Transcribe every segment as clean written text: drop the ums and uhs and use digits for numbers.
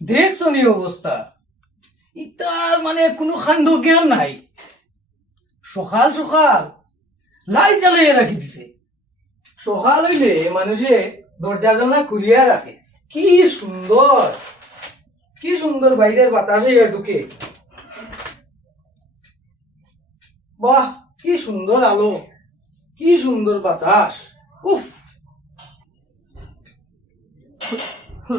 দেখছো নি অবস্থা, ইতার মানে কোনো খান্ড জ্ঞান নাই। সকাল সকাল লাইট জ্বালিয়ে রাখি দিছে। সকাল হইলে মানুষে দরজা জানলা খুলিয়া রাখে। কি সুন্দর, কি সুন্দর বাইরের বাতাসে ঢুকে। বাহ, কি সুন্দর আলো, কি সুন্দর বাতাস। উফ,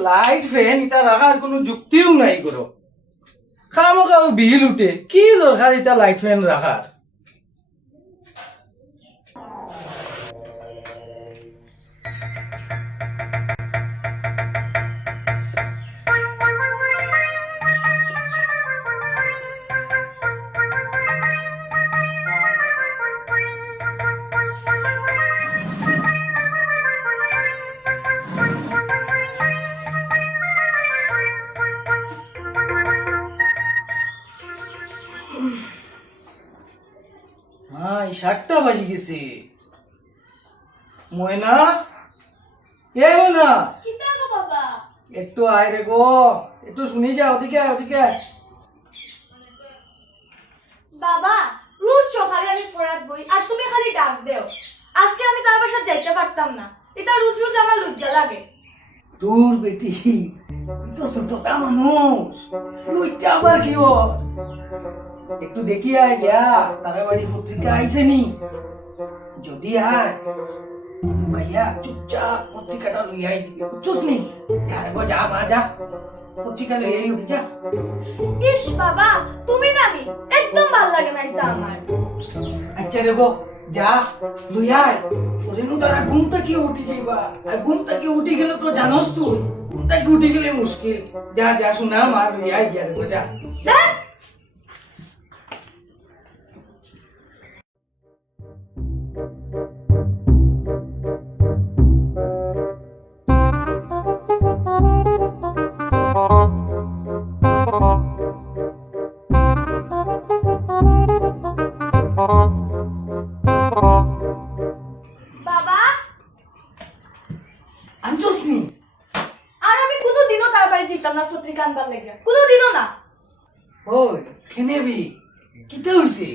লাইট ফ্যান এটা রাখার কোনো যুক্তিও নাই করো। খামোখাও বিল উঠে, কি দরকার এটা লাইট ফ্যান রাখার। হ্যাঁ, 7টা বাজি গেছে। ময়না, এ ময়না, কিতা গো বাবা? একটু আয় রে গো, একটু শুনি যা, ওদিকে আয়, ওদিকে আয়। বাবা, রোজ সকালে আমি পড়াত বই আর তুমি খালি ডাক দেও। আজকে আমি তার বাসা যাইতে পারতাম না, এটা রোজ রোজ আমার লজ্জা লাগে। তোর বেটি, তুই তো ছোটটা মানুষ, লজ্জা আবার কি ওর? একটু দেখি আয় গিয়া, তারা বাড়ি পত্রিকা আইছে নি? যদি আয় ভাইয়া চুপচাপ পত্রিকাটা লইয়াই দিবি, বুঝছস নি? যা রে গো, যা মা, যা পত্রিকা লইয়াই উঠি, যা। ইস বাবা, তুমি নানি একদম ভাল লাগে না এটা আমার। আচ্ছা রে গো, যা লইয়াই। ফরিনু তারা ঘুম থেকে উঠি যাইবা, আর ঘুম থেকে উঠি গেলে তো জানোস তুই, ঘুম থেকে উঠি গেলে মুশকিল। যা যা, শোনা মা, লইয়াই গিয়া রে গো, যা। দেখ, বাবা, আনছস নি? আর আমি কোনোদিনও তার বাড়ি যেতাম না পত্রিকা আনবার লাগে, কোনোদিনও না। ওই খেনেবি, কিতা হইছে?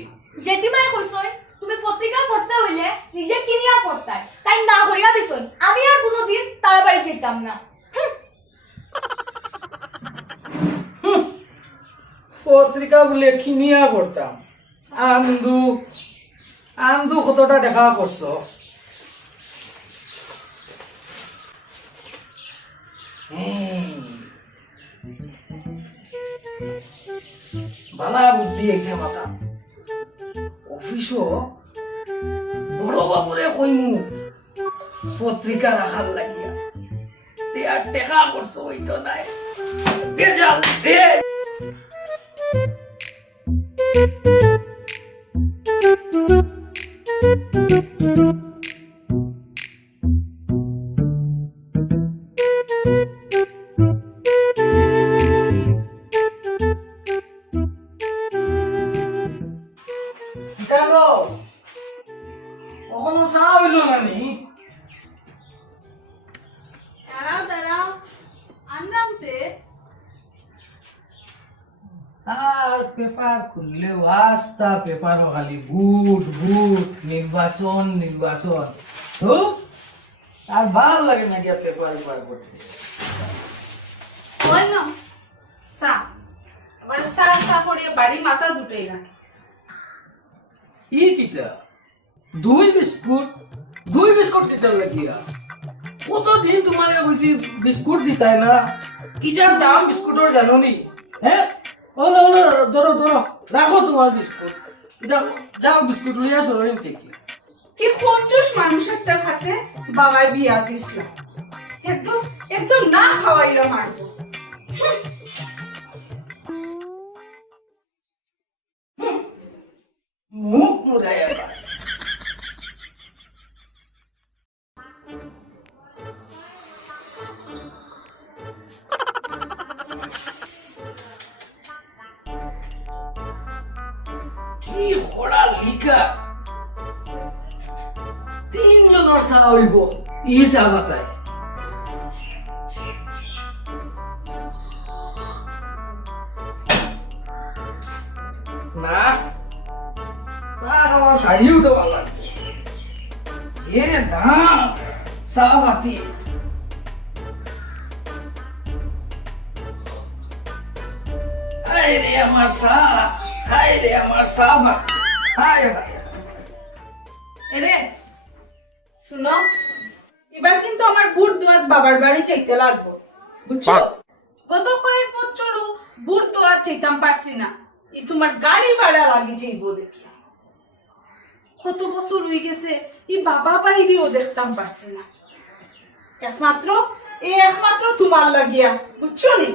জেঠিমাই কইছই তুমি পত্রিকা পড়তে হইলে নিজে কিনিয়া পড়তাই, তাই না হইয়া দিছই আমি আর কোনোদিন তার বাড়ি যেতাম না। পত্রিকা বলে কিনিয়া পড়তাম? আন্দু আন্দু কতটা দেখা করছ? বালা বুদ্ধি আইছে মাথা। অফিসও বড় বাবুরে কইমু পত্রিকা রাখার লাগিয়া, তে আর টেকা করছো হইতো নাই। বেজাল রে। কখনো চা হইল না নি? দাঁড়াও দাঁড়াও, আনলামতে। আর পেপার খুললেও আস্তা পেপারও খালি ভোট ভোট, নির্বাচন নির্বাচন। তো আর ভাল লাগে না গিয়া পেপার পড়তে। ওই না চা, আবার চা চা করিয়ে বাড়ি মাথা দুটেই রাখিস। ই কিটা দুই বিস্কুট কিটার লাগিয়া? কতদিন তোমার বলছি বিস্কুট দিতাই না? কি যা দাম বিস্কুটের জানো নি? হ্যাঁ, ওলো ওলো, ধরো ধরো, রাখো তোমার বিস্কুট। যাও বিস্কুট লইয়া সরোইন থেকে। কি পঞ্চাশ মানুষের কাছে বাবাই বিয়া দিছিল, একদম একদম না খাওয়াইলাম আর। মুখ মুড়াইয়া কি খরা লিকা 3 জনের চা হইব ই চা বাতায় না চা খাওয়া ছাড়িও তো ভালো লাগবে এ দাম চা বাতি হায় রে আমার চা হায় রে আমার চা বাতি হায় হায় এরে শুনো, এবার কিন্তু আমার বুট দোয়াত বাবার বাড়ি চাইতে লাগবো, বুঝছো? গত কয়েক বছরও বুট দোয়াত চাইতাম পারছি না, ই তোমার গাড়ি ভাড়া লাগি যাইব দেখি। কত বছর হয়ে গেছে ই বাবা বাইরেও দেখতাম পারছি না, একমাত্র তোমার লাগিয়া, বুঝছো নি?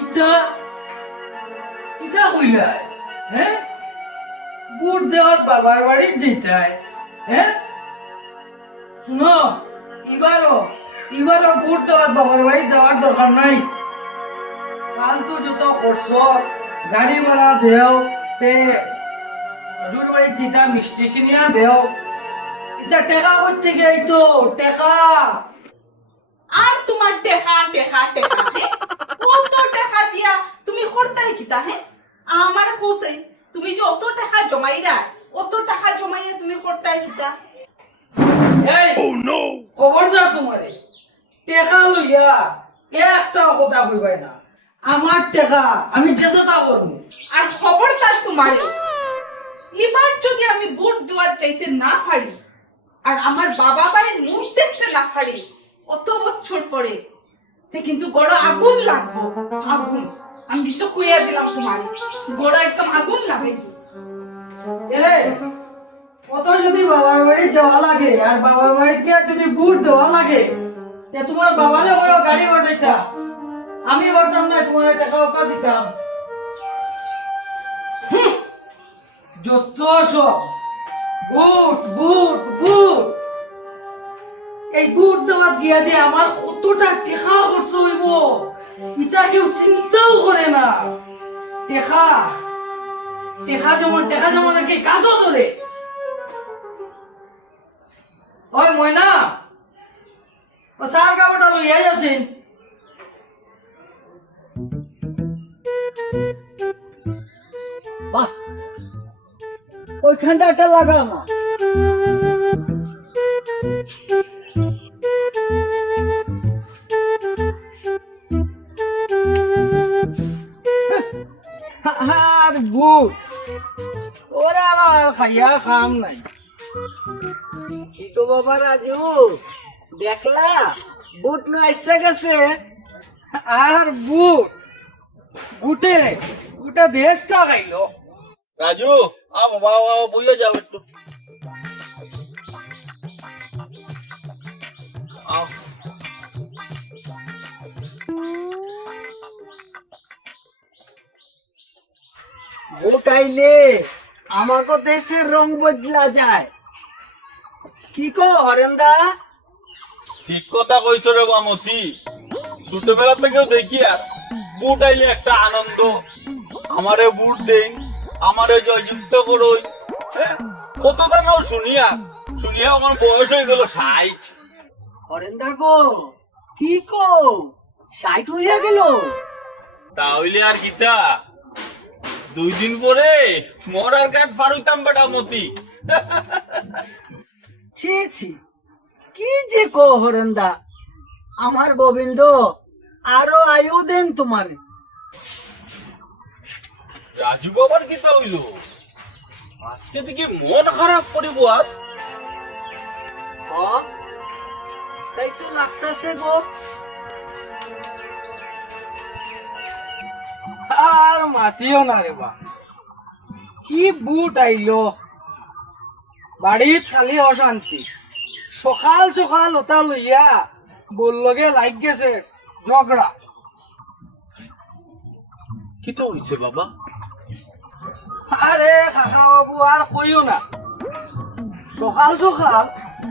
ইটা ইটা কইলা হ্যাঁ বুট দেওয়ার বাবার বাড়ি যেতায় হ্যাঁ শুনো এবারও বুট দেওয়ার বাবার বাড়ি যাওয়ার দরকার নাই ফালতু যত খরচ গাড়ি ভাড়া দেও তে হজুর বাড়ি যেতা মিষ্টি কিনিয়া দেও এটা টেকা করতে গিয়ে তো টেকা আর তোমার টেকা টেকা টেকা কত টাকা দিয়া তুমি করতাই কিতা? হ্যাঁ আমার হোসেন, তুমি যে অত টাকা জমাইরা, অত টাকা জমাইয়া তুমি করতাই কিতা? এই খবর যা তোমারে টেকা লইয়া একটা কথা কইবাই না আমার টেকা আমি চেষ্টা করবো আর খবরদার তোমারে, এবার যদি আমি বুট দেওয়ার চাইতে না পারি আর আমার বাবা মায়ের মুখ দেখতে না পারি অত বছর পরে, তে কিন্তু গড় আগুন লাগবো, আগুন। আমি কিন্তু কুইয়া দিলাম তোমারে, গড় একদম আগুন লাগাই। এরে কত যদি বাবার বাড়ি যাওয়া লাগে আর বাবার বাড়িতে যদি বুট দেওয়া লাগে তে তোমার বাবারে ওই গাড়ি ওঠাইতা আমি ওঠাম না তোমার টাকা ওকা দিতাম যত সব বুট বুট বুট এই বুট দেওয়া গিয়া যে আমার কতটা টেকা খরচ হইব ইটা কেউ চিন্তাও করে না টেকা যেমন কি কাজও ধরে ওই ময়না ও সার কাপড়টা লইয়াই আছেন বাহ ওইখানটা একটা লাগা আমার আর বুট ওরা আর খাইয়া খাম নাই কি গো বাবা রাজু, দেখলা বুট নয় এসে গেছে। আর বুটে গোটা দেশটা খাইলো রাজু বাবা বইয়ে যাও একটু আও। বুট আইলে আমাকে দেশের রং বদলা যায়, কি কো হরেন্দা? ঠিক কথা কইছো রে বামতি, ছোটবেলা থেকেও দেখি আর বুট আইলে একটা আনন্দ, আমারে বুট দেন, আমারে জয়যুক্ত করই, কতটা নাও শুনিয়া আমার বয়স হয়ে গেল 60। হরেন্দা গো কি কো 60 হইয়া গেল? তাহলে আর গীতা 2 দিন পরে মরার কাঠ ফারুইতাম বেটা মতি। ছি ছি কি যে কো হরেন্দা, আমার গোবিন্দ আরো আয়ু দেন তোমারে। রাজু বাবার গীতা হইল আজকে থেকে মন খারাপ করিব আজ। তাই তো লাগতেছে গো। আর মাতিও না রে বা কি বুট আইলো বাড়িত খালি অশান্তি সকাল সকাল ওটা লইয়া বললগে লাগ গেছে ঝগড়া কি তো হইছে বাবা? আরে কাকা বাবু আর কইও না সকাল সকাল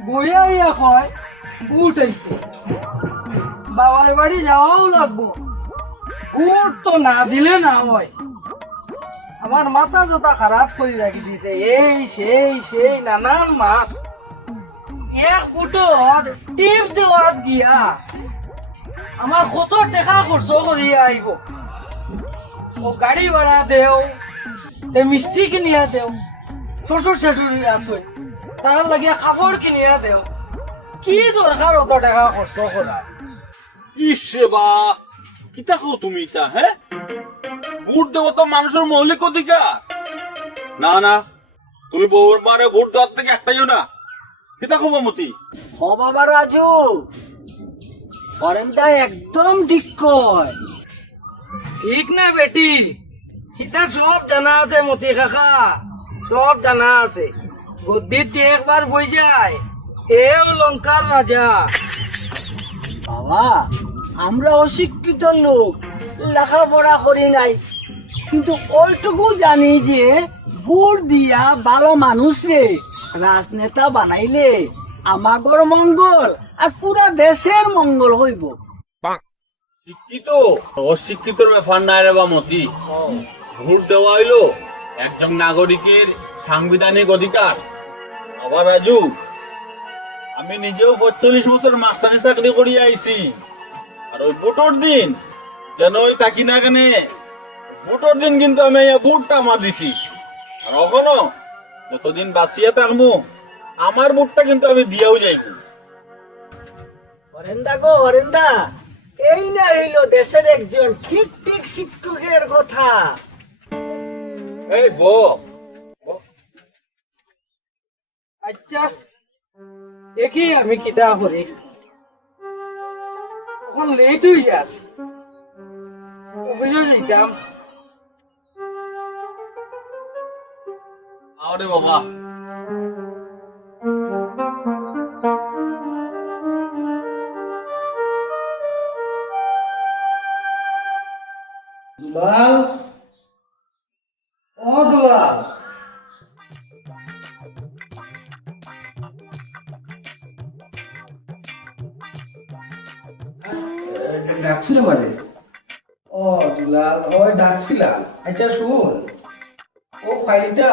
বইয়া ইয়া হয় বুট আইছে বাবার বাড়ি যাওয়াও লাগবো ভোট তো না দিলে না হয়। আমার মাথা জোতা খারাপ করে রাখি দিছে, এই সেই নানান মাত। এক বুটর টিপ দেওয়াত গিয়া আমার কত টাকা খরচ করিয়া আইব। ও গাড়ি ভাড়া দেও, তে মিষ্টি কিনিয়া দেও, শ্বশুর শাশুড়ি আছে তার লাগিয়া কাপড় কিনিয়া দেও। কি দরকার অত টাকা খরচ করা? ইসে বা কিতা কো তুমি ইটা, হ্যাঁ? ভোট দেওয়া তো মানুষের মৌলিক অধিকার। না না, তুমি বউর মারে ভোট দেওয়ার থেকে একটাইও না। কিতা কো মতি? হ বাবা রাজু, হরেন্দা একদম ঠিক কয়। ঠিক না বেটি? সেটা সব জানা আছে মতি কাকা, সব জানা আছে। গদ্দিতে একবার বই যায়, এও লঙ্কার রাজা। বাবা, আমরা অশিক্ষিত লোক, লেখাপড়া করি নাই, কিন্তু ওইটুকু জানি যে ভোট দিয়া ভালো মানুষে রাজনেতা বানাইলে আমাগর মঙ্গল আর পুরা দেশের মঙ্গল হইব। শিক্ষিত অশিক্ষিতর ব্যাপার নাই রে বা মতি। ভোট দেওয়া হইলো একজন নাগরিকের সাংবিধানিক অধিকার। আবার রাজু, আমি নিজেও 45 বছর মাস্টারি চাকরি করি আইছি। আর ওই ভোটের দিন যেন ওই থাকি না কেন, ভোটের দিন কিন্তু আমি এই ভোটটা আমার দিছি। আর এখনো যতদিন বাঁচিয়ে থাকবো আমার ভোটটা কিন্তু আমি দিয়েও যাইব। হরেন্দা গো হরেন্দা, এই না হইল দেশের একজন ঠিক ঠিক শিক্ষকের কথা। এই বো আচ্ছা দেখি আমি কিতা করি। এখন লেট হয়ে যাক, অফিসে যেতাম। আরে বাবা, দুলাল, ও দুলাল, ডাকছিল মানে? ও দুলাল, ওই ডাকছিলাম। আচ্ছা শুন, ও ফাইলটা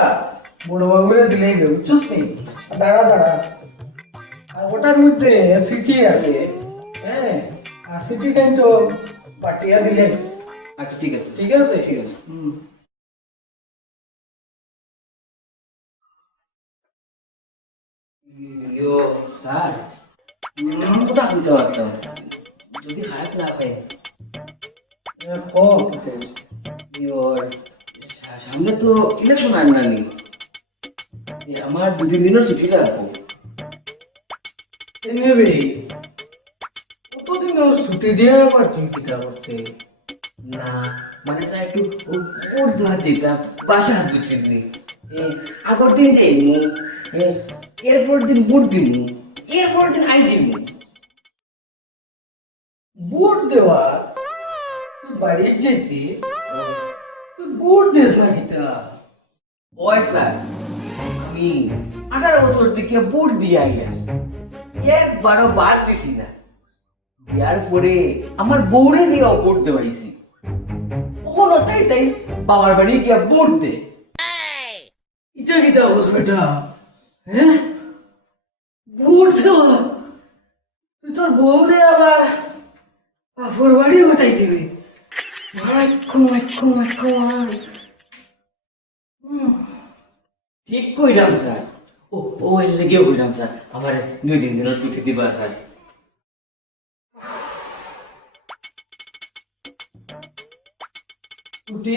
বড় বাবুরে দিলেই বে, বুঝছিস নি? দাঁড়া দাঁড়া, আর ওটার মধ্যে সিটি আছে, হ্যাঁ, আর সিটি কিন্তু পাঠিয়ে দিলে। আচ্ছা ঠিক আছে ঠিক আছে, ঠিক আছে। ইয়ো স্যার, এমন কথা বলতে পারতাম যদি খারাপ না হয়। ইয়ো, সামনে তো ইলেকশন আনলানি, আমার 2-3 দিনের ছুটি লাগবো। নেবে কতদিন ওর ছুটি দিয়ে আবার তুমি কিতা করতে? না মানে স্যার একটু উর্দু হাত যেতাম, বাসা হাত দুটির দিন আগর দিন যাইনি, এরপর দিন ভোট দিব, এরপর দিন আই যাইনি। ভোট দেওয়া তুই বাড়ির যেতে, তুই ভোট দিস না কিতা? ওই স্যার, আমি 18 বছর থেকে ভোট দিয়ে আইয়া একবারও বাদ দিছি না। দেওয়ার পরে আমার বউরে দিয়েও ভোট দেওয়াইছি। কখনো তাই তাই বাবার বাড়ি গিয়া ভোট দে। এটা কিতা হোস বেটা? হ্যাঁ, ভোট দেওয়া? তুই তোর বউরে আবার বাপর বাড়ি হটাই দিবি? ঠিক কইরাম স্যার। ও ও এর লেগে কইরাম স্যার, আমার 2-3 দিনের ছুটি দিবা স্যার। ছুটি?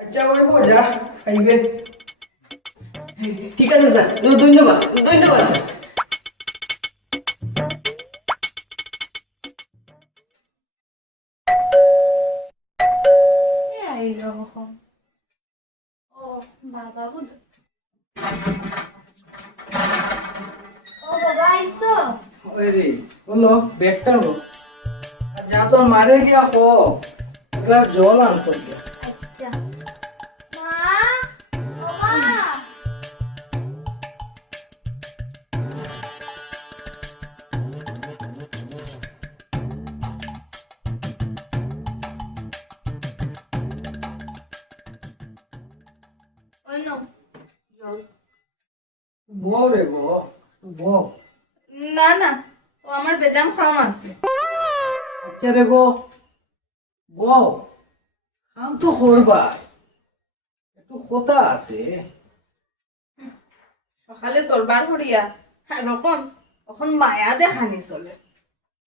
আচ্ছা ওই যা খাইবে। ঠিক আছে স্যার, ধন্যবাদ ধন্যবাদ স্যার। এইরকম ও বাবা গো, ও বাবা আইসো? ওই রে বলো ব্যাগটা হলো, আর যা তোর মারে গিয়া কো এগুলা জল আনতো গিয়া। আচ্ছা মা, ও মা, নাও জল। বউ রে বউ, বউ। না না, ও আমার বেজাম খাম আছে। আচ্ছা রে গো, বউ কাম তো করবা, একটু কথা আছে। সকালে তোরবার করিয়া আর এখন মায়া দেখানি চলে,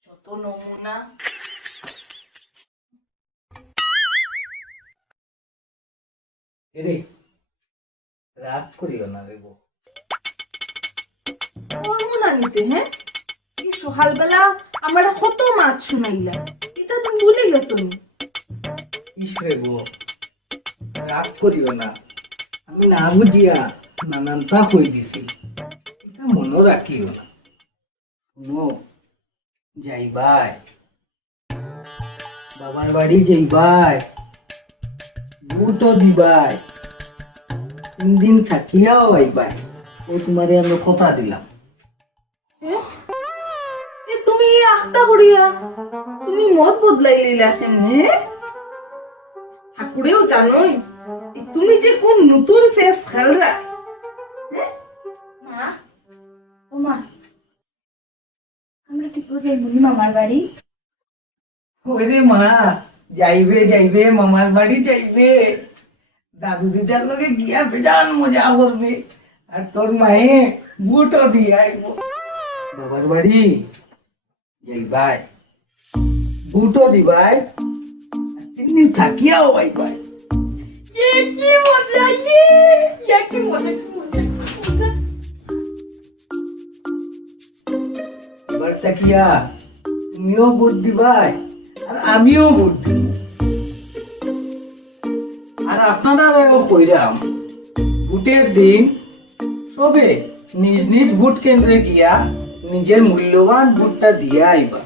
যত নমুনা। রে রাগ করিও না রে বউ। নমুনা নিতে, হ্যাঁ? এই সকালবেলা আমার কত মাছ শুনাইলা, এটা তুমি ভুলে গেছো নি? ইস রে গো, রাগ করিও না, আমি না বুঝিয়া নানানটা হয়ে দিছি, এটা মনে রাখিও না। শুনো, যাইবাই বাবার বাড়ি, যাইবাই বুটও দিবাই, 3 দিন থাকিয়াও আইবাই, ও তোমারে আমি কথা দিলাম। এ তুমি আখটা করিয়া তুমি মত বদলাই লইলা কেমনে? ঠাকুরেও জানোই তুমি যে কোন নতুন ফেস খেলরা। মা, ও মা, আমরা টিপু যাইবনি মামার বাড়ি? ওরে মা, যাইবে যাইবে, মামার বাড়ি যাইবে, দাদু দিদার লগে গিয়া বেজান মজা করবে, আর তোর মায়ে বুটও দিয়ে আইব। বাবার বাড়ি যাইবাই, বুটও দিবাই, আর 3 দিন থাকিয়াও আইবাই। কি মজা, কি মজা, কি মজা, কি মজা। এবার থাকিয়া তুমিও বুট দিবাই, আর আমিও বুট দিব। আর আপনারাও কইরাম, বুটের দিন সবে নিজ নিজ বুট কেন্দ্রে গিয়া নিজের মূল্যবান বুটটা দিয়া আইবা।